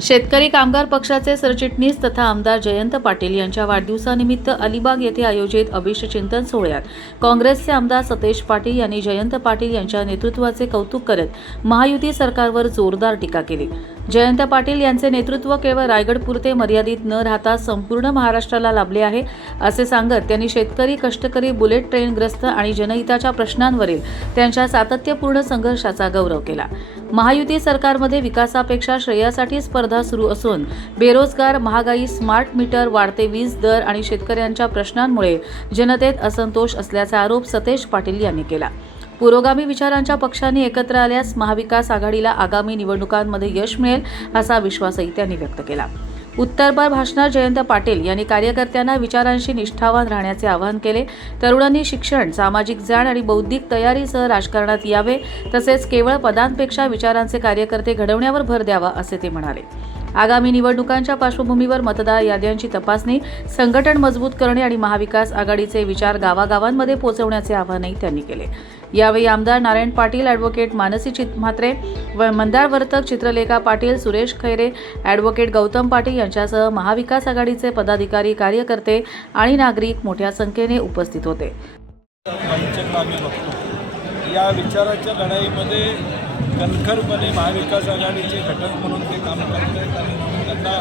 शेतकरी कामगार पक्षाचे सरचिटणीस तथा आमदार जयंत पाटील यांच्या वाढदिवसानिमित्त अलिबाग येथे आयोजित अभिष्टचिंतन सोहळ्यात काँग्रेसचे आमदार सतेज पाटील यांनी जयंत पाटील यांच्या नेतृत्वाचे कौतुक करत महायुती सरकारवर जोरदार टीका केली। जयंत पाटील यांचे नेतृत्व केवळ रायगडपुरते मर्यादित न राहता संपूर्ण महाराष्ट्राला लाभले आहे असे सांगत त्यांनी शेतकरी, कष्टकरी, बुलेट ट्रेनग्रस्त आणि जनहिताच्या प्रश्नांवरील त्यांच्या सातत्यपूर्ण संघर्षाचा गौरव केला। महायुती सरकारमध्ये विकासापेक्षा श्रेयासाठी स्पर्धा सुरू असून बेरोजगार, महागाई, स्मार्ट मीटर, वाढते वीज दर आणि शेतकऱ्यांच्या प्रश्नांमुळे जनतेत असंतोष असल्याचा आरोप सतेज पाटील यांनी केला। पुरोगामी विचारांच्या पक्षांनी एकत्र आल्यास महाविकास आघाडीला आगामी निवडणुकांमध्ये यश मिळेल असा विश्वासही त्यांनी व्यक्त केला। उत्तरपर भाषणात जयंत पाटील यांनी कार्यकर्त्यांना विचारांशी निष्ठावान राहण्याचे आवाहन केले। तरुणांनी शिक्षण, सामाजिक जाण आणि बौद्धिक तयारीसह राजकारणात यावे, तसेच केवळ पदांपेक्षा विचारांचे कार्यकर्ते घडवण्यावर भर द्यावा असे ते म्हणाले। आगामी निवडणुकांच्या पार्श्वभूमीवर मतदार याद्यांची तपासणी, संघटन मजबूत करणे आणि महाविकास आघाडीचे विचार गावागावांमध्ये पोहोचवण्याचे आवाहनही त्यांनी केले। यावेळी आमदार नारायण पाटील, ॲडव्होकेट मानसी चितम्हात्रे, मंदार वर्तक, चित्रलेखा पाटील, सुरेश खैरे, ॲडव्होकेट गौतम पाटील यांच्यासह महाविकास आघाडीचे पदाधिकारी, कार्यकर्ते आणि नागरिक मोठ्या संख्येने उपस्थित होते। या विचाराच्या लढाईमध्ये कणखरपणे महाविकास आघाडीचे घटक म्हणून ते काम करत आहेत आणि म्हणून त्यांना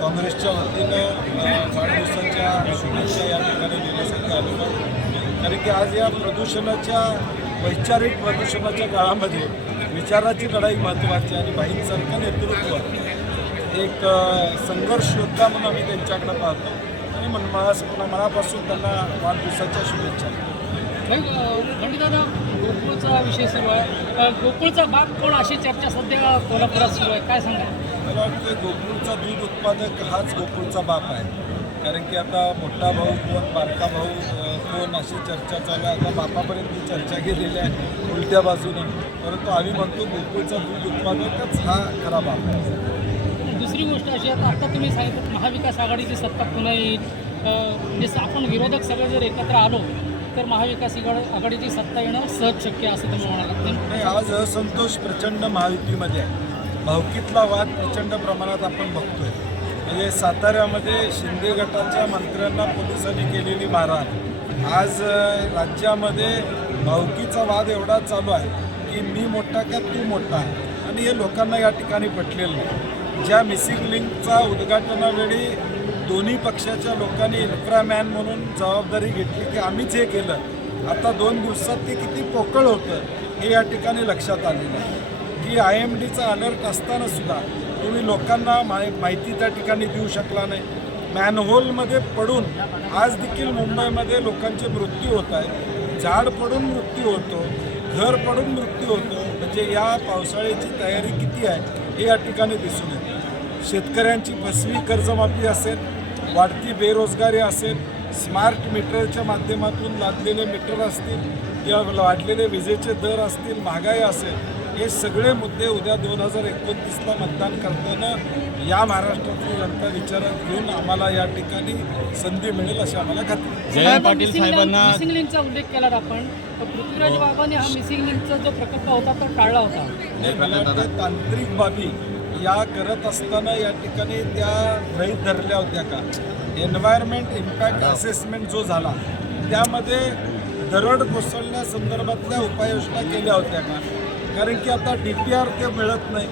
काँग्रेसच्या वतीनं वाढदिवसाच्या शुभेच्छा या ठिकाणी देण्यासाठी आलेलो आहे। कारण की आज या प्रदूषणाच्या, वैचारिक प्रदूषणाच्या काळामध्ये विचाराची लढाई महत्त्वाची आणि भाईंसारखं नेतृत्व एक संघर्ष योद्धा म्हणून आम्ही त्यांच्याकडे पाहतो आणि मनापासून त्यांना वाढदिवसाच्या शुभेच्छा। दादा, गोकुळचा विषय सुरू आहे, गोकुळचा बाप कोण अशी चर्चा सध्या कोल्हापुरात सुरू आहे, काय सांगा? मला वाटतं गोकुळचा दूध उत्पादक हाच गोकुळचा बाप आहे। कारण की आता मोठा भाऊ कोण, बारका भाऊ कोण अशी चर्चा चालू आहे। आता बापापर्यंत चर्चा गेलेली आहे उलट्या बाजूने, परंतु आम्ही म्हणतो गोकुळचा दूध उत्पादकच हा खरा बाप आहे। दुसरी गोष्ट अशी आहे, आता तुम्ही सांगितलं महाविकास आघाडीची सत्ता पुन्हा येईल, जसं आपण विरोधक सगळे जर एकत्र आलो तर महाविकास आघाडीची सत्ता येणं सहज शक्य असं तुम्ही म्हणाला। नाही, आज असंतोष प्रचंड महायुतीमध्ये आहे। भावकीतला वाद प्रचंड प्रमाणात आपण बघतोय। म्हणजे साताऱ्यामध्ये शिंदे गटाच्या मंत्र्यांना पोलिसांनी केलेली मारहाण, आज राज्यामध्ये भावकीचा वाद एवढा चालू आहे की मी मोठा का तू मोठा, आणि हे लोकांना या ठिकाणी पटलेलं नाही। ज्या मिसिंग लिंकचा उद्घाटनावेळी दोन्ही पक्षाच्या लोकांनी इन्फ्रामॅन म्हणून जबाबदारी घेतली की आम्हीच हे केलं, आता 2 दिवसात ते किती पोकळ होतं हे या ठिकाणी लक्षात आलेलं आहे। की IMDचा अलर्ट असताना सुद्धा तुम्ही लोकांना माहिती त्या ठिकाणी देऊ शकला नाही। मॅनहोलमध्ये पडून आज देखील मुंबईमध्ये लोकांचे मृत्यू होत आहे, झाड पडून मृत्यू होतो, घर पडून मृत्यू होतो। म्हणजे या पावसाळ्याची तयारी किती आहे हे या ठिकाणी दिसून येते। शेतकऱ्यांची फसवी कर्जमाफी असेल, वाढती बेरोजगारी असेल, स्मार्ट मीटरच्या माध्यमातून लादलेले मीटर असतील किंवा वाढलेले विजेचे दर असतील, महागाई असेल, हे सगळे मुद्दे उद्या 2029ला मतदान करताना या महाराष्ट्रातली जनता विचारात घेऊन आम्हाला या ठिकाणी संधी मिळेल अशी आम्हाला खात्री। जयंत पाटील साहेबांना मिसिंग लिंकचा उल्लेख केला आपण, पृथ्वीराज बाबांनी हा मिसिंग लिंकचा जो प्रकल्प होता तो टाळला होता। नाही, मला वाटतं तांत्रिक बाबी या करत असताना या ठिकाणी त्या गृहीत धरल्या होत्या का? एन्व्हायरमेंट इम्पॅक्ट असेसमेंट जो झाला त्यामध्ये दरड कोसळण्यासंदर्भातल्या उपाययोजना केल्या होत्या का? कारण की आता DPR ते मिळत नाही,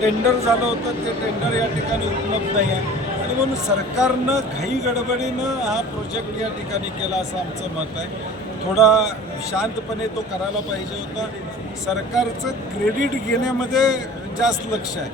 टेंडर झालं होतं ते टेंडर या ठिकाणी उपलब्ध नाही आहे आणि म्हणून सरकारनं घाई गडबडीनं हा प्रोजेक्ट या ठिकाणी केला असं आमचं मत आहे। थोडा शांतपणे तो करायला पाहिजे होता। सरकारचं क्रेडिट घेण्यामध्ये जास्त लक्ष आहे,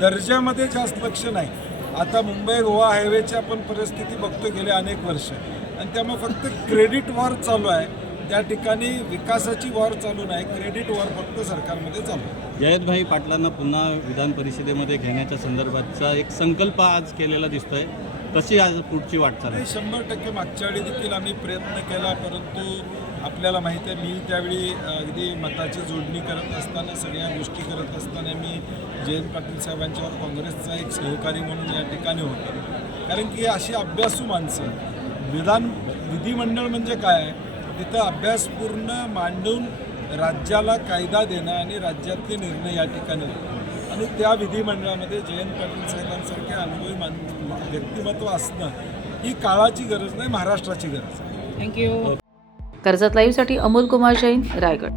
दर्जामध्ये जास्त लक्ष नाही। आता मुंबई गोवा हायवेची आपण परिस्थिती बघतो गेले अनेक वर्ष, आणि त्यामुळे फक्त क्रेडिट वॉर चालू आहे, त्या ठिकाणी विकासाची वॉर चालू नाही, क्रेडिट वॉर फक्त सरकारमध्ये चालू आहे। जयंतभाई पाटलांना पुन्हा विधान परिषदेमध्ये घेण्याच्या संदर्भातचा एक संकल्प आज केलेला दिसतोय, कशी आज पुढची वाटचाल आहे? 100% मागच्या वेळी देखील आम्ही प्रयत्न केला, परंतु आपल्याला माहिती आहे मी त्यावेळी अगदी मताची जोडणी करत असताना, सगळ्या गोष्टी करत असताना मी जयंत पाटील साहेबांच्यावर काँग्रेसचा एक सहकारी म्हणून या ठिकाणी होतो। कारण की अशी अभ्यासू माणसं विधान विधिमंडळ म्हणजे काय आहे? तिथं अभ्यासपूर्ण मांडून राज्याला कायदा देणं आणि राज्यातले निर्णय या ठिकाणी होतात. आणि त्या विधिमंडळामध्ये जयंत पाटील साहेबांसारखे अनुभवी व्यक्तिमत्व असणं ही काळाची गरज नाही, महाराष्ट्राची गरज आहे. थँक्यू. कर्जत लाईव्हसाठी अमोल कुमार जैन, रायगड.